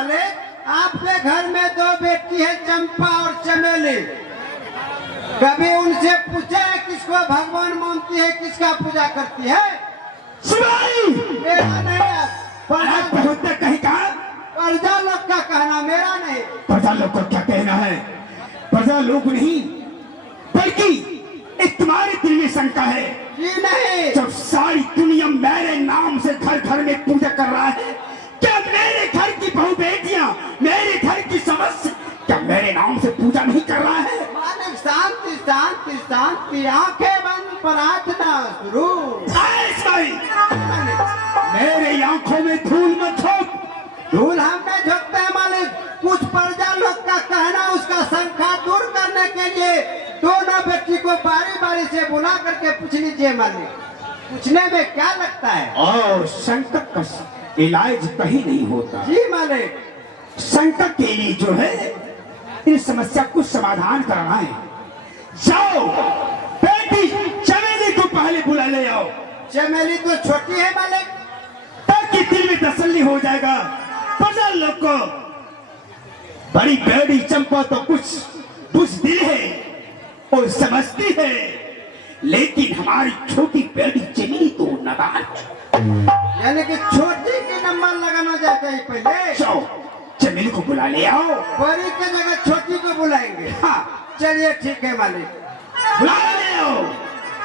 मालिक, आपके घर में दो बेटी है, चंपा और चमेली। कभी उनसे पूछा है किसको भगवान मानती है, किसका पूजा करती है? शिवाई मेरा नहीं, कहीं कहा प्रजा लोग का कहना, मेरा नहीं। प्रजा लोग को क्या कहना है? प्रजा लोग नहीं, बल्कि एक तुम्हारे दिल में शंका है। जी नहीं। जब सारी दुनिया मेरे नाम से घर घर में पूजा कर रहा है, क्या मेरे घर की बहू बेटियां, मेरे घर की समस्या क्या मेरे नाम से पूजा नहीं कर रहा है? मालिक शांति शांति शांति, आंखें बंद, प्रार्थना शुरू। मेरे आंखों में धूल मत झोंक। धूल हम नहीं झोंकते हैं मालिक। कुछ प्रजा लोग का कहना, उसका शंका दूर करने के लिए दोनों बेटी को बारी बारी से बुला करके पूछ लीजिए मालिक। पूछने में क्या लगता है? और संकट का इलाज कहीं नहीं होता। जी मालिक। संकट के लिए जो है इस समस्या को समाधान करना है। जाओ बेटी चमेली को पहले बुला ले आओ। चमेली तो छोटी है मालिक, ताकि दिल में तसल्ली हो जाएगा। प्रजा लोग को बड़ी बेटी चंपा तो कुछ बुझदिल है और समझती है, लेकिन हमारी छोटी बेटी चमेली तो नादान। यानी कि छोटी की नंबर लगाना जाता है पहले। जाओ चमेली को बुला ले आओ। बड़ी के जगह छोटी को बुलाएंगे। हाँ चलिए ठीक है मालिक, बुला ले आओ।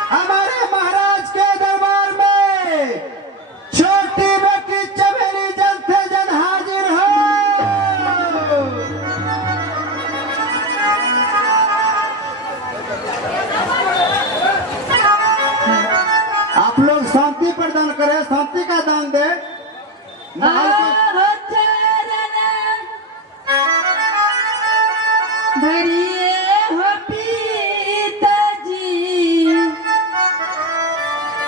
हमारे महाराज के दरबार में छोटी बेटी चमेली जल्द से जल्द हाजिर हो। आप लोग शांति प्रदान करें, शांति का दान दे। धरिए हो पिताजी,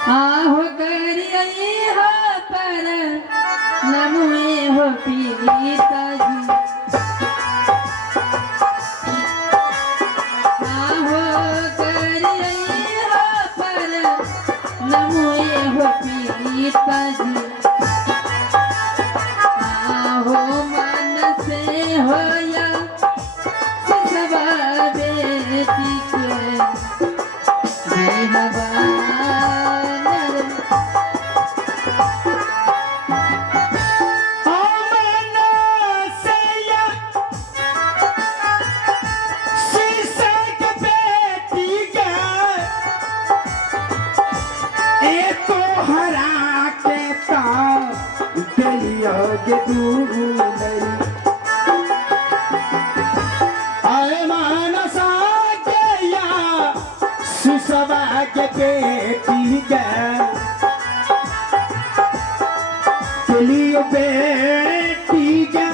आहो करिए हो पर नमुए हो पिताजी, आहो करिए हो पर नमुए हो पिताजी, आहो मन से होया बेटी के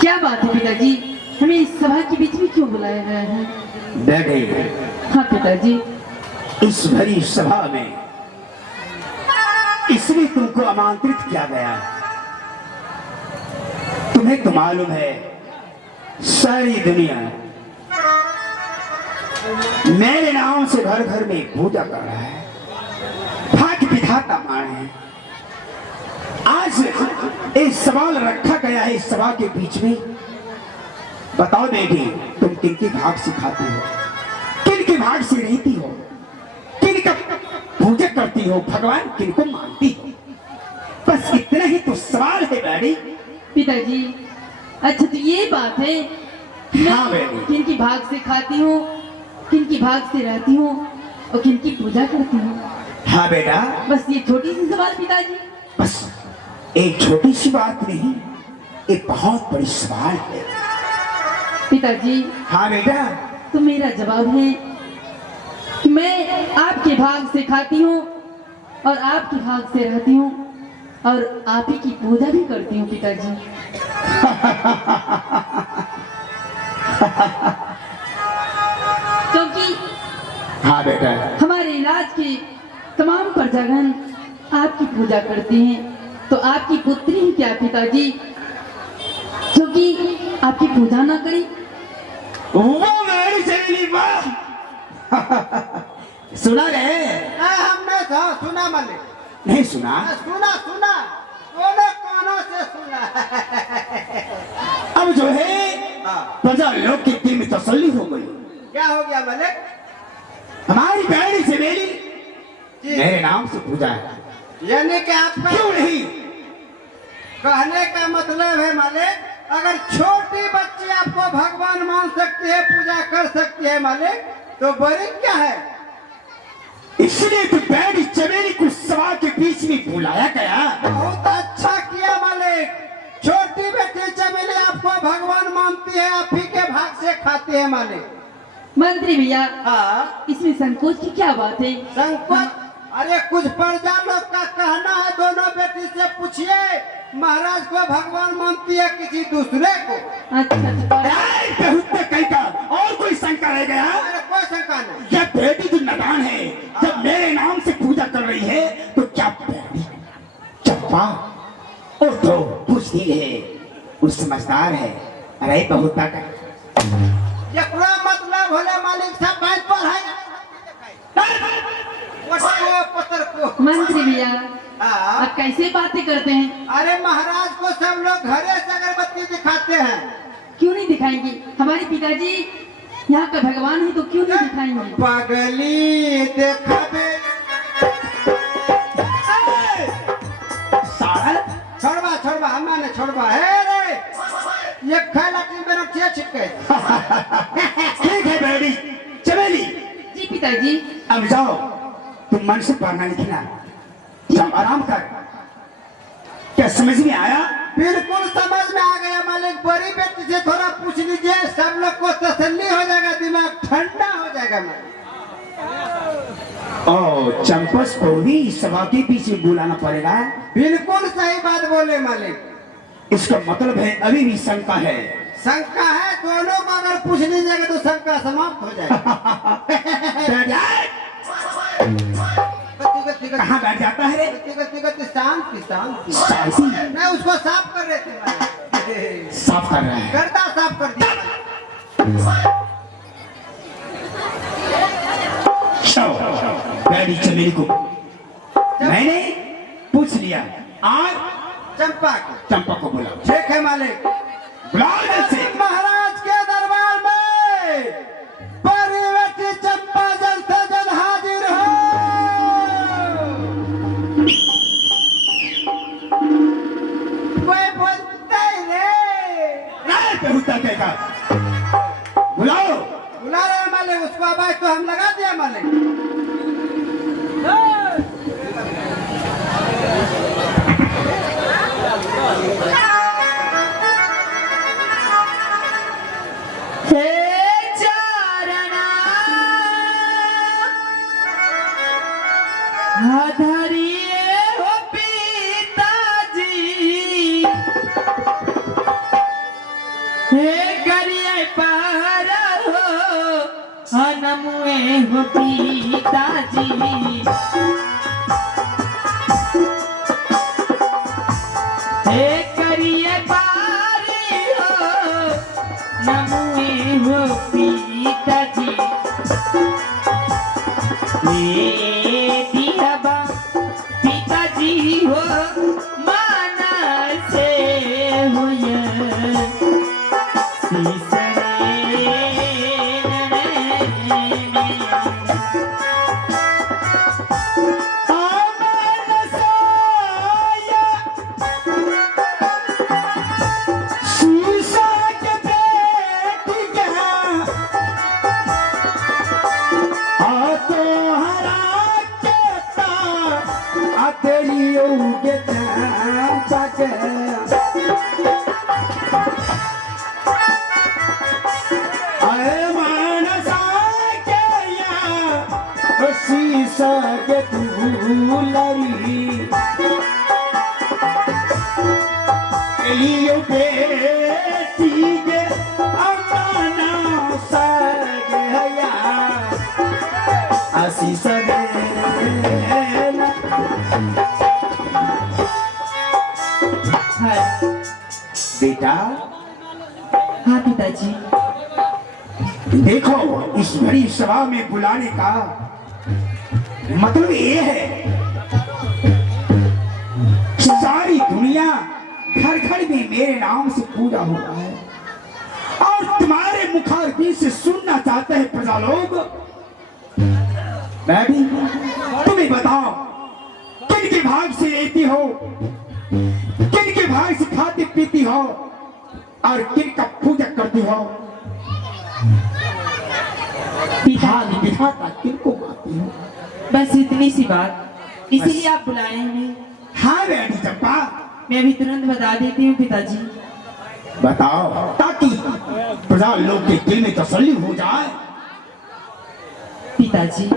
क्या बात है पिताजी, हमें इस सभा के बीच में क्यों बुलाया गया है? बैठे। हाँ पिताजी। इस भरी सभा में इसलिए तुमको आमंत्रित किया गया। तुम्हें तो मालूम है सारी दुनिया मेरे नाम से घर घर में पूजा कर रहा है, भाग्य विधाता मान है। आज एक सवाल रखा गया है इस सभा के बीच में। बताओ बेटी, तुम किनके भाग से खाती हो, किनके भाग से रहती हो, किनका पूजा करती हो, भगवान किनको मानती हो? बस इतना ही तो सवाल है बेटी। पिताजी अच्छा तो ये बात है, हाँ बेटी। किनकी भाग से खाती हूँ, किनकी भाग से रहती हूँ और किनकी पूजा करती हूँ? हाँ बेटा, बस ये छोटी सी सवाल पिताजी। बस एक छोटी सी बात नहीं, एक बहुत बड़ी सवाल है पिताजी। हाँ बेटा। तो मेरा जवाब है कि मैं आपके भाग से खाती हूँ और आपके भाग से रहती हूँ और आप ही की पूजा भी करती हूँ पिताजी। क्योंकि हाँ बेटा, हमारे इलाज के तमाम प्रजागण आपकी पूजा करते हैं, तो आपकी पुत्री ही क्या पिताजी, क्योंकि आपकी पूजा ना करी? वो मेरी सहेली वाह सुना रे? हमने सुना मालिक, नहीं सुना? सुना सुना, दोनों कानों से सुना। अब जो है हाँ। प्रजा लोग के दिल में तसल्ली हो गई। क्या हो गया मालिक? हमारी बहनी से मेरी जी। मेरे नाम से पूजा है। यानी कि आपका क्यों नहीं? कहने का मतलब है मालिक, अगर छोटी बच्ची आपको भगवान मान सकती है, पूजा कर सकती है मालिक, तो बड़ी क्या है? इसलिए तो बहनी चमेली को सभा के बीच में बुलाया गया। बहुत अच्छा किया मालिक। छोटी बेटी चमेली आपको भगवान मानती है, आप ही के भाग से खाती है मालिक। मंत्री भैया, हाँ, इसमें संकोच की क्या बात है? संकट? अरे कुछ प्रजा लोग का कहना है, दोनों बेटी से पूछिए, महाराज को भगवान मानती है किसी दूसरे को। अच्छा कहीं का और कोई शंका रह गया? अरे कोई शंका नहीं। यह बेटी जो नादान है, जब मेरे नाम से पूजा कर रही है, तो क्या बेटी चंपा और तो बुझदिल है, वो समझदार है। अरे बहुत ये पूरा मतलब होले मालिक साहब बात पर है। पत्थर को मंत्री भैया, हाँ। आप कैसे बातें करते हैं? अरे महाराज को सब लोग घरे से अगरबत्ती दिखाते हैं। क्यों नहीं दिखाएंगे? हमारे पिताजी यहाँ का भगवान है, तो क्यों नहीं दिखाएंगे? पगली देखाबे। छोड़वा छोड़वा, हमारे छोड़वा है रे। ये खाए लकड़ी में रखिए छिपके। ठीक है बेटी चमेली, जी पिताजी। अब जाओ, तुम मन से पढ़ना लिखना, जाओ आराम कर। क्या समझ में आया? बिल्कुल समझ में आ गया मालिक। बड़ी बेटी से थोड़ा पूछ लीजिए, सब लोग को तसल्ली हो जाएगा, दिमाग ठंडा हो जाएगा मालिक। ओ चंपस को भी सभा के पीछे बुलाना पड़ेगा। बिल्कुल सही बात बोले मालिक। इसका मतलब है अभी भी शंका है। शंका है, दोनों को अगर पूछ लीजिएगा तो शंका समाप्त हो जाएगा। कहाँ बैठ जाता है रे? शांति शांति। शांति? मैं उसको साफ कर रहे थे मालिक। साफ कर रहा है। गर्दा साफ कर दिया बेटी चमेली को मैंने पूछ लिया, आज चंपा को। चंपा को बुलाओ। ठीक है मालिक। बुलाओ जल्दी। महाराज के दरबार में बड़ी बेटी चंपा जल्द से जल्द हाजिर हो। कोई बोलता ही नहीं। बेहुदा कहेगा, बुलाओ। बुला रहे मालिक, उसको आवाज तो हम लगा दिया मालिक। धरिए हो पिताजी, हे करिए पार हो हनमुए हो पिताजी, हे करिए पार हो नमुए हो पिताजी, पिताजी हो माना से हो बेटा हाँ पिताजी। देखो, इस बड़ी सभा में बुलाने का मतलब ये है, सारी दुनिया घर घर में मेरे नाम से पूजा हो रहा है और तुम्हारे मुखारबिन से सुनना चाहते हैं प्रजा लोग। मैं भी तुम्हें बताओ, किन के भाग से लेती हो, किन के भाग से खाती पीती हो और किन का पूजा करती हो। भाग विधाता किनको मानती हो। बस इतनी सी बात, इसीलिए आप बुलाए हमें। हाँ बेटी चंपा, मैं अभी तुरंत बता देती हूँ पिताजी। बताओ, ताकि प्रजा लोग के दिल में तसल्ली हो जाए। पिताजी,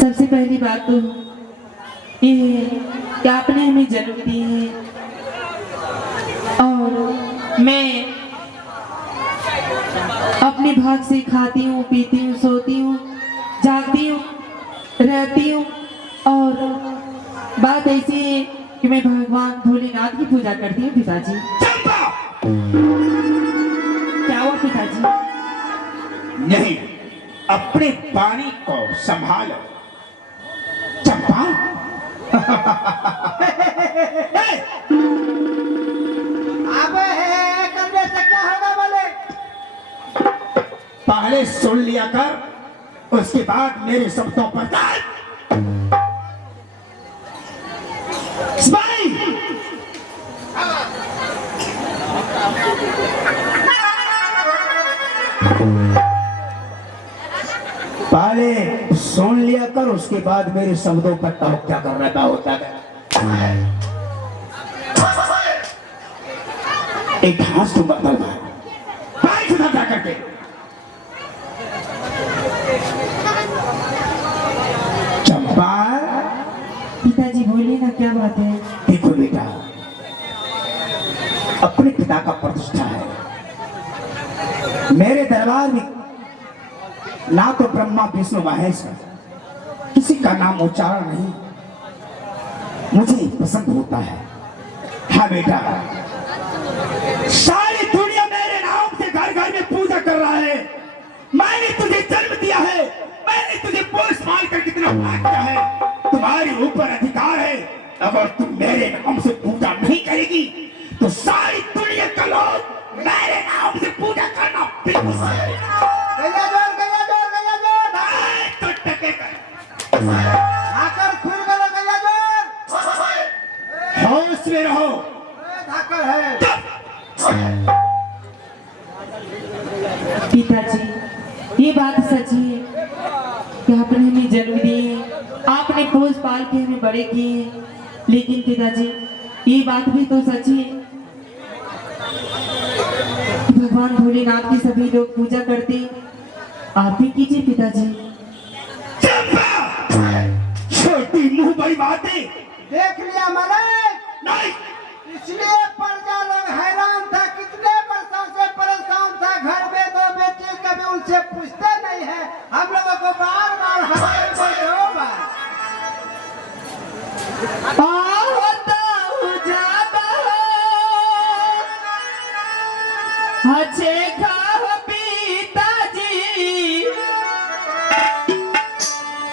सबसे पहली बात तो ये है कि आपने हमें जन्म दी है और मैं अपने भाग से खाती हूँ, पीती हूँ, सोती हूँ, जागती हूँ, रहती हूँ और बात ऐसी है कि मैं भगवान भोलेनाथ की पूजा करती हूँ पिताजी। क्या हुआ पिताजी? नहीं, अपने पानी को संभालो चंपा। अबे करने से क्या होगा बोले? पहले सुन लिया कर, उसके बाद मेरे शब्दों पर ध्यान। पहले सुन लिया कर, उसके बाद मेरे शब्दों पर तवज्जो करना होता है। एक घास तुम बदल जा करके। चंपा, पिताजी बोलिए ना, क्या बात है? देखो बेटा, अपने पिता का प्रतिष्ठा है मेरे दरबार में, ना तो ब्रह्मा विष्णु महेश है, किसी का नाम उच्चारण नहीं मुझे पसंद होता है। हाँ बेटा, सारी दुनिया मेरे नाम से घर घर में पूजा कर रहा है। मैंने तुझे जन्म दिया है, मैंने तुझे पोष पाल कर कितना प्यार किया है, तुम्हारे ऊपर अधिकार है। अगर तुम मेरे नाम से पूजा नहीं करेगी तो सारी दुनिया का लोग मेरे नाम से पूजा करना बिल्कुल सही है। गैया जोर, गैया जोर, गैया जोर। तो टके कर, धाकर खुल गलो गैया जोर। होश में रहो। धाकर है। पिताजी, ये बात सच है कि आपने हमें जन्म दिए, आपने पोस पाल के हमें बड़े किए, लेकिन पिताजी ये बात भी तो सच है कि भगवान भोलेनाथ की सभी लोग पूजा करते, आप भी कीजिए पिताजी। छोटी मुंह बड़ी बातें। देख लिया मलिक, नहीं, इसलिए प्रजा लोग हैरान था, कितने वर्षों से परेशान था। घर में दो बेटे, कभी उनसे पूछते नहीं है। हम लोगों को बार बार हमारे बोलते हो अच्छे खाओ पिताजी,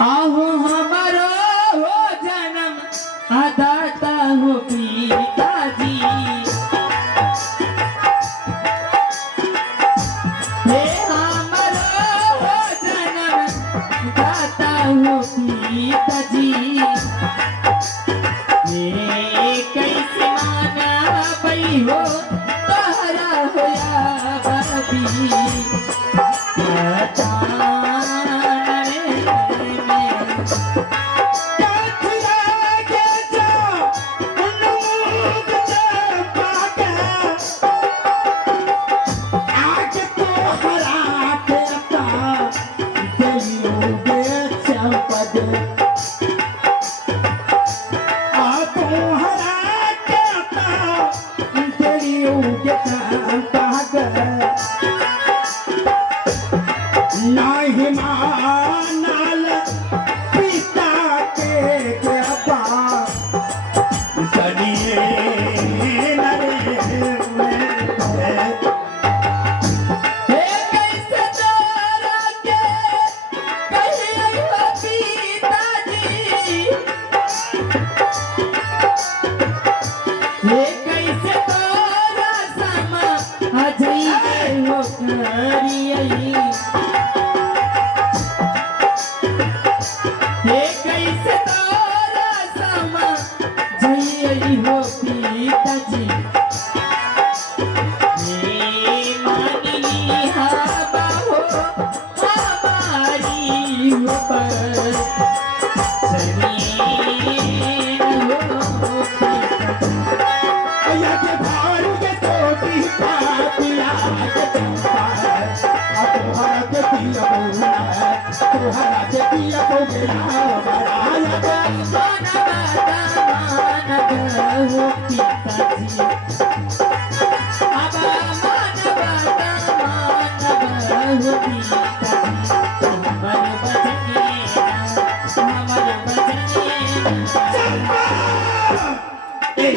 आहो हमारो हो जन्म, आदाता हो पिताजी। हे हमारो हो जन्म, दाता हो पिताजी। ये कैसे माना पई हो तहरा होया बाबी। ये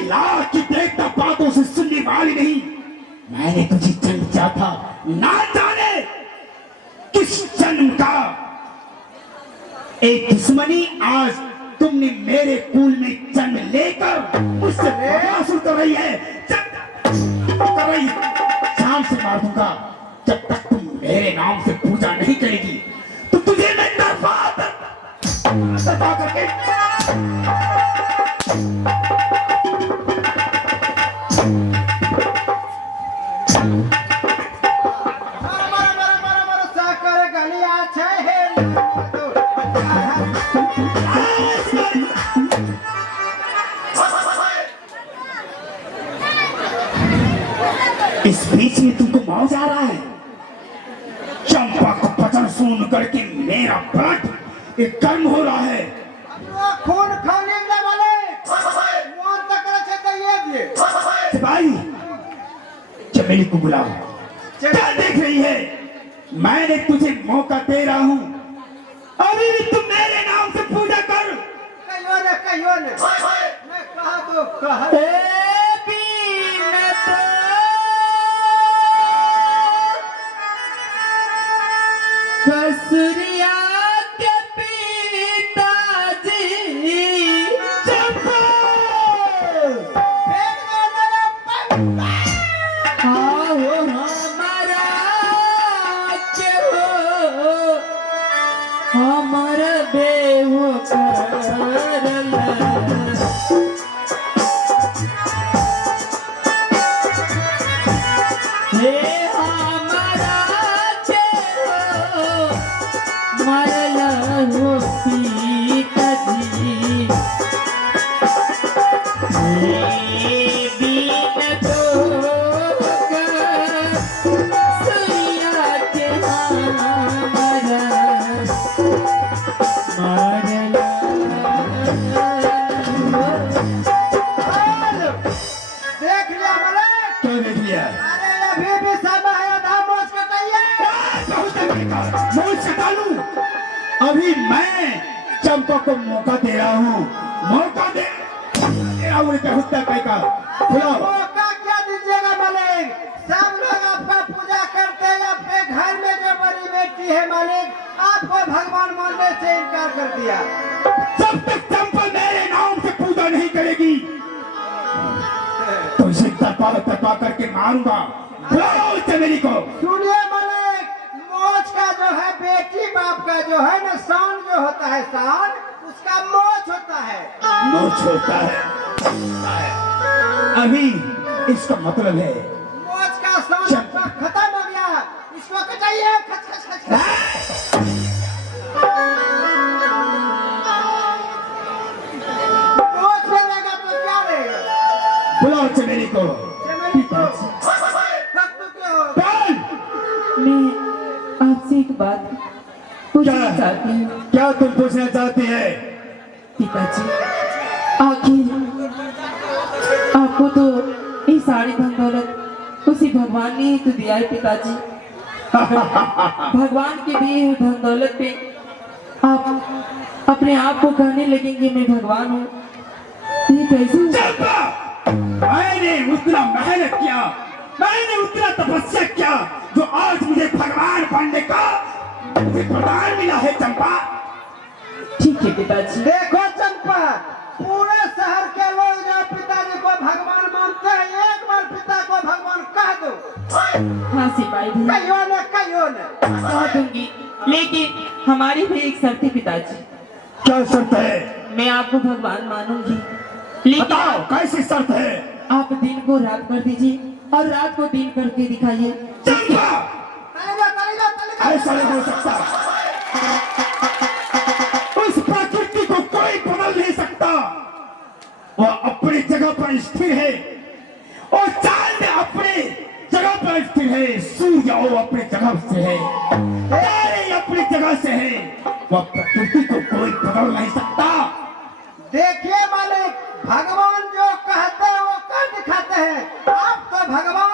लाख की देखता बातों से सुनने वाली नहीं। मैंने तुझे जन्म दिया था, ना जाने किस जन्म का एक दुश्मनी आज तुमने मेरे कुल में जन्म लेकर मुझसे बदला कर रही है। कर रही शाम से मार दूंगा। जब तक तुम मेरे नाम से पूजा नहीं करेगी तो तुझे मैं दफा करके साकर गलिया छे इस बीच में तुमको मौज आ रहा है। चंपा को वचन सुन करके मेरा पेट एक गर्म हो रहा है। खून खाने वाले मोहन तक रखे चाहिए सिपाही चमेली को बुलाओ। क्या देख रही है? मैंने तुझे मौका दे रहा हूँ, अभी भी तुम मेरे नाम से पूजा कर। कहियो ने मैं कहा तो कहा कसुरिया के पिताजी आओ हमारा के हो हमर बेहो करला हे हमारा के हो मरला हो पिताजी बीन तो सुइया के हमारा मरला देख लिया मलिक। क्या देख लिया? अरे अभी भी समय है, आधा मोच कटाइए। मौज से डालू। अभी मैं चंपा को मौका दे रहा हूँ। मौका दे रहा हूँ। बुलाओ। मौका क्या दीजिएगा मालिक? सब लोग आपका पूजा करते हैं। अपने घर में जो बड़ी बेटी है मालिक, आपको भगवान मानने से इनकार कर दिया। जब तक चंपा मेरे नाम से पूजा नहीं करेगी तो इसे तपा करके मारूंगा। बुलाओ चमेली को। सुनिए मालिक, मोच का जो है बेटी बाप का जो है ना शान जो होता है, शान उसका मोच होता है। मोच होता है। अभी इसका मतलब है मोच का शान खत्म हो गया। इसको कटाइए। खच खच खच खच। मोच रहेगा तो क्या रहेगा? बुलाओ चमेली को। चमेली को भक्त क्यों? बोल। मैं आपसे एक बात पूछना क्या? चाहती हूँ क्या तुम पूछना चाहती है? पिताजी। आखिर आपको तो ये सारी धन दौलत उसी भगवान ने ही तो दिया है पिताजी। भगवान के दिए हुए धन दौलत पे आप अपने आप को कहने लगेंगे मैं भगवान हूँ, ये कैसे हो? चंपा, मैंने उतना मेहनत किया, मैंने उतना तपस्या किया जो आज मुझे भगवान बनने का मुझे वरदान मिला है। चंपा ठीक है पिताजी। देखो चंपा, पूरे शहर के लोग जो पिताजी को भगवान मानते हैं, एक बार पिता को भगवान कह दो। हाँ सिपाही भैया कहियो ने कह दूंगी, लेकिन हमारी भी एक शर्त है पिताजी। क्या शर्त है? मैं आपको भगवान मानूंगी, बताओ लेकिन कैसी शर्त है? आप दिन को रात कर दीजिए और रात को दिन करके दिखाइए। चंपा चलेगा। ऐसा नहीं हो सकता। उस प्रकृति को कोई बदल नहीं सकता। वह अपनी जगह पर स्थिर है और चांद में अपने जगह पर स्थिर है। सूर्य वो अपनी जगह से है, तारे अपनी जगह से है। वह प्रकृति को कोई बदल नहीं सकता। देखिए मालिक, भगवान जो कहते हैं वो कर दिखाते हैं। आप तो भगवान